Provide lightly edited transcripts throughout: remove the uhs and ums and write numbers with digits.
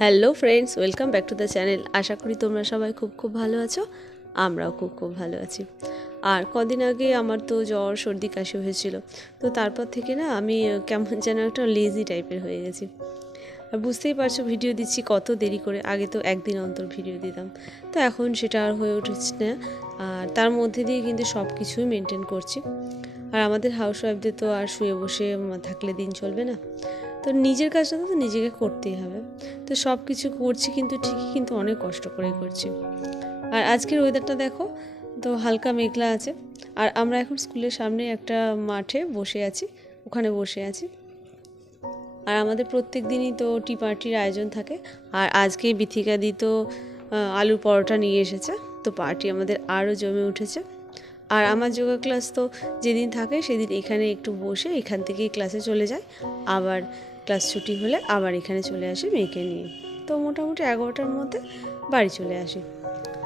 Hello friends, welcome back to the channel. আশা করি তোমরা সবাই খুব ভালো আছো। আমরাও খুব ভালো আছি। আর কদিন আগে আমার তো জ্বর সর্দি কাশি হয়েছিল, তো তারপর থেকে না আমি কেমন যেন একটা লেজি টাইপের হয়ে গেছি। আর বুঝতেই পারছো, ভিডিও দিচ্ছি কত দেরি করে। আগে তো একদিন অন্তর ভিডিও দিতাম, তো এখন সেটা আর হয়ে উঠছে না। আর তার মধ্যে দিয়ে কিন্তু সব কিছুই মেনটেন করছি। আর আমাদের হাউসওয়াইফদের তো আর শুয়ে বসে থাকলে দিন চলবে না, তো নিজের কাজটা তো নিজেকে করতেই হবে। তো সব কিছু করছি কিন্তু ঠিকই, কিন্তু অনেক কষ্ট করে করছি। আর আজকের ওয়েদারটা দেখো, তো হালকা মেঘলা আছে। আর আমরা এখন স্কুলের সামনে একটা মাঠে বসে আছি, ওখানে বসে আছি। আর আমাদের প্রত্যেক দিনই তো টি পার্টির আয়োজন থাকে। আর আজকে বিথিকাদি তো আলুর পরোটা নিয়ে এসেছে, তো পার্টি আমাদের আরও জমে উঠেছে। আর আমার যোগা ক্লাস তো যেদিন থাকে সেদিন এখানে একটু বসে এখান থেকেই ক্লাসে চলে যায়, আবার ক্লাস ছুটি হলে আবার এখানে চলে আসি মেয়েকে নিয়ে। তো মোটামুটি 11টার মধ্যে বাড়ি চলে আসি।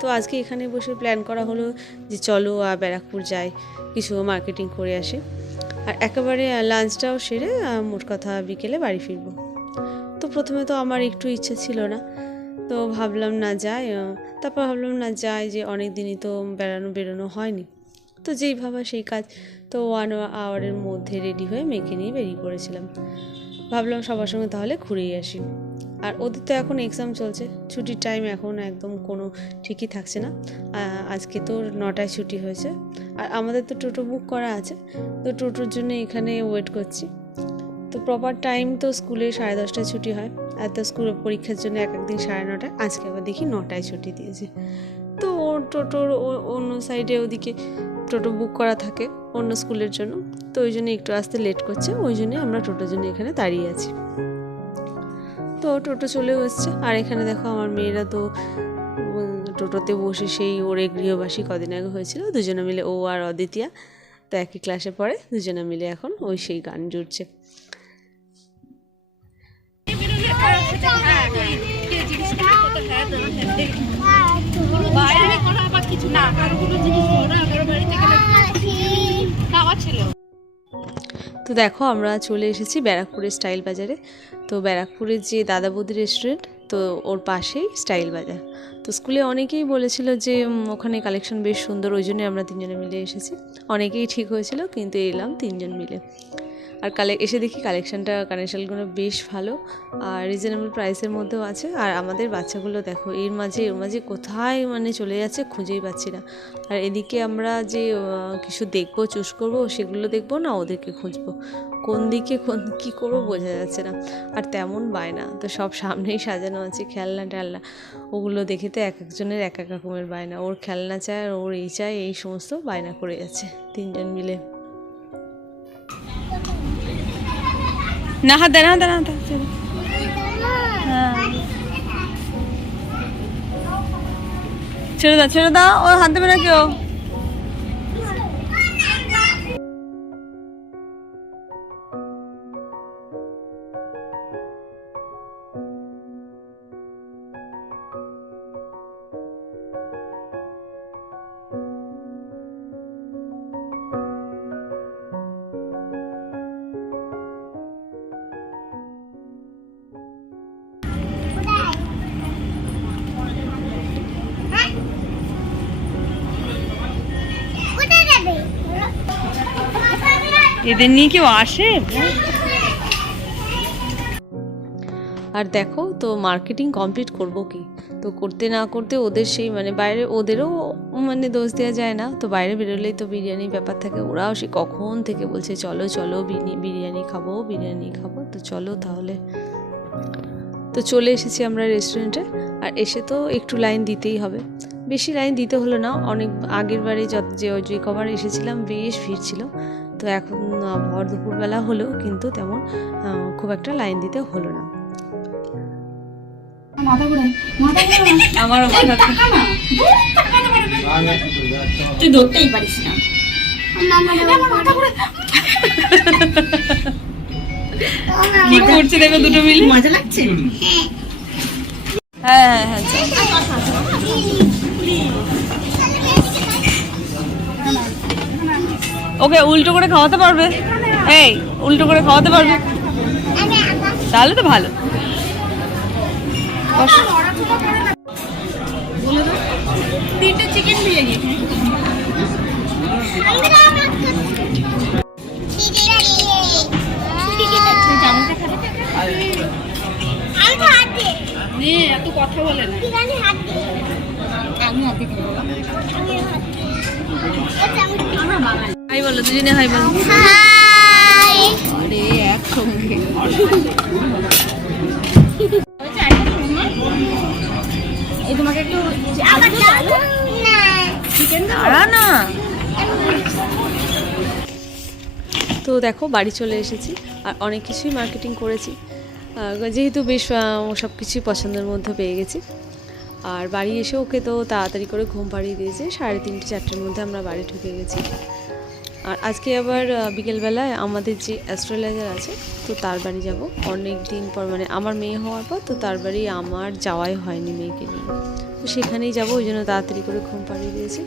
তো আজকে এখানে বসে প্ল্যান করা হলো যে চলো ব্যারাকপুর যাই, কিছু মার্কেটিং করে আসি। আর একেবারে লাঞ্চটাও সেরে মোট কথা বিকেলে বাড়ি ফিরবো। তো প্রথমে তো আমার একটু ইচ্ছা ছিল না, তো ভাবলাম না যাই। তারপর ভাবলাম না যাই, যে অনেক দিনই তো বেরোনো হয়নি। তো যেই ভাবা সেই কাজ। তো 1 আওয়ারের মধ্যে রেডি হয়ে মেয়েকে নিয়ে বেরিয়ে পড়েছিলাম। ভাবলাম সবার সঙ্গে তাহলে ঘুরেই আসি। আর ওদের তো এখন এক্সাম চলছে, ছুটির টাইম এখন একদম কোনো ঠিকই থাকছে না। আজকে তো 9টায় ছুটি হয়েছে। আর আমাদের তো টোটো বুক করা আছে, তো টোটোর জন্য এখানে ওয়েট করছি। তো প্রপার টাইম তো স্কুলে 10:30টায় ছুটি হয়। আর তো স্কুল পরীক্ষার জন্য একদিন 9:30, আজকে আবার দেখি 9টায় ছুটি দিয়েছে। তো ওর টোটোর অন্য সাইডে ওদিকে টোটো বুক করা থাকে অন্য স্কুলের জন্য, তো ওই জন্য একটু আসতে লেট করছে। ওই জন্যই আমরা টোটোর জন্য এখানে দাঁড়িয়ে আছি। তো টোটো চলেও এসছে। আর এখানে দেখো আমার মেয়েরা তো টোটোতে বসে সেই ওরে গৃহবাসী কদিন আগে হয়েছিল, দুজনে মিলে, ও আর অদিতিয়া তো একই ক্লাসে পড়ে, দুজনে মিলে এখন ওই সেই গান জুড়ছে। তো দেখো আমরা চলে এসেছি ব্যারাকপুরের স্টাইল বাজারে। তো ব্যারাকপুরের যে দাদা বৌদি রেস্টুরেন্ট, তো ওর পাশেই স্টাইল বাজার। তো স্কুলে অনেকেই বলেছিল যে ওখানে কালেকশন বেশ সুন্দর, ওই জন্যই আমরা 3জনে মিলে এসেছি। অনেকেই ঠিক হয়েছিল, কিন্তু এলাম 3জন মিলে। আর এসে দেখি কানেকশনগুলো বেশ ভালো আর রিজনেবল প্রাইসের মধ্যেও আছে। আর আমাদের বাচ্চাগুলো দেখো এর মাঝে কোথায় মানে চলে যাচ্ছে, খুঁজেই পাচ্ছি না। আর এদিকে আমরা যে কিছু দেখবো, চুজ করবো, সেগুলো দেখবো না, ওদেরকে খুঁজবো, কোন দিকে কী করবো বোঝা যাচ্ছে না। আর তেমন বায়না তো সব সামনেই সাজানো আছে, খেলনা টেলনা, ওগুলো দেখে তো এক একজনের এক এক রকমের বায়না। ওর খেলনা চাই, আর ওর এই চাই, এই সমস্ত বায়না করে যাচ্ছে 3জন মিলে। না হাত দেয়, ছেড়ে দাও, ও হাত দেবে না কেউ। এদের নিয়ে কেউ আসে? আর দেখো তো মার্কেটিং কমপ্লিট করব কি, তো করতে না করতে ওদের সেই মানে বাইরে, ওদেরও মানে দোষ দেওয়া যায় না। তো বাইরে বেরোলেই তো বিরিয়ানির ব্যাপার থাকে, ওরাও সে কখন থেকে বলছে চলো বিরিয়ানি খাবো। তো চলো তাহলে। তো চলে এসেছি আমরা রেস্টুরেন্টে। আর এসে তো একটু লাইন দিতেই হবে, বেশি লাইন দিতে হলো না। অনেক আগের বারে যে কবার এসেছিলাম বেশ ভিড় ছিল। তো এখন ভর দুপুরবেলা হলেও কিন্তু তেমন খুব একটা লাইন দিতে হলো না। আমারও তুই ধরতেই পারিস না। করছে দেখো দুটো মিলে। মজা লাগছে? হ্যাঁ হ্যাঁ হ্যাঁ ওকে উল্টো করে খাওয়াতে পারবে? এই উল্টো করে খাওয়াতে পারবে? তাহলে তো ভালো। তিনটে চিকেন বিরিয়ানি। এত কথা বলে না। আমি হাতে হাই বলো, দুজনে হাই বলো। আরে একসঙ্গে এই তোমাকে একটু চিকেন দাও না। তো দেখো বাড়ি চলে এসেছি আর অনেক কিছুই মার্কেটিং করেছি, যেহেতু বেশ সব কিছুই পছন্দের মধ্যে পেয়ে গেছি। আর বাড়ি এসে ওকে তো তাড়াতাড়ি করে ঘুম পাড়িয়ে দিয়েছে, 3:30 4টের মধ্যে আমরা বাড়ি ঢুকে গেছি। আর আজকে আবার বিকেলবেলায় আমাদের যে অ্যাস্ট্রোলজার আছে তো তার বাড়ি যাব অনেক দিন পর, মানে আমার মেয়ে হওয়ার পর তো তার বাড়ি আমার যাওয়াই হয়নি মেয়েকে নিয়ে, তো সেখানেই যাব, ওই জন্য তাড়াতাড়ি করে ঘুম পাড়িয়ে দিয়েছি।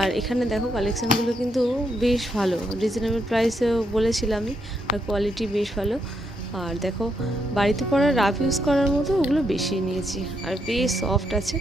আর এখানে দেখো কালেকশানগুলো কিন্তু বেশ ভালো, রিজনেবল প্রাইসে বলেছিলামই, আর কোয়ালিটি বেশ ভালো। আর দেখো বাড়িতে পরা রাফ ইউজ করার মতো ওগুলো বেশি নিয়েছি, আর বেশ সফট আছে।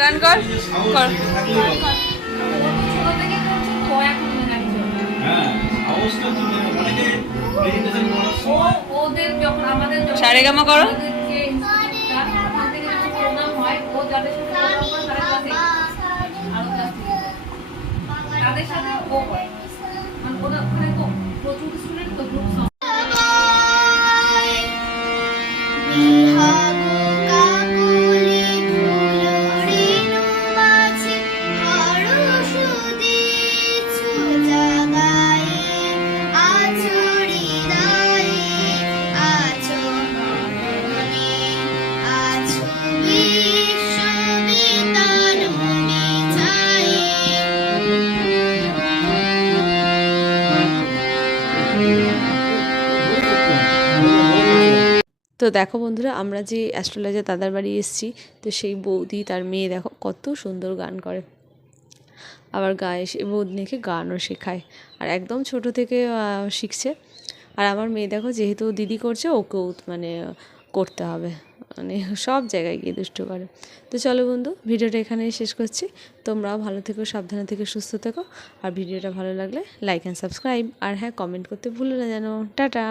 গান কর কর। সারেগামা করো। ও করে মানে ওখানে তো প্রচুর স্টুডেন্ট তো গ্রুপ সং তো দেখো বন্ধুরা, আমরা যে অ্যাস্ট্রোলজার দাদার বাড়ি এসেছি, তো সেই বৌদি তার মেয়ে দেখো কত সুন্দর গান করে, আবার গায়ে সে বৌদিকে গানও শেখায়, আর একদম ছোট থেকে শিখছে। আর আমার মেয়ে দেখো যেহেতু দিদি করছে, ওকেও মানে করতে হবে, মানে সব জায়গায় গিয়ে দুষ্টু করে। তো চলো বন্ধু, ভিডিওটা এখানেই শেষ করছি। তোমরাও ভালো থেকো, সাবধানে থেকে, সুস্থ থেকো। আর ভিডিওটা ভালো লাগলে লাইক অ্যান্ড সাবস্ক্রাইব, আর হ্যাঁ, কমেন্ট করতে ভুলো না যেন। টাটা।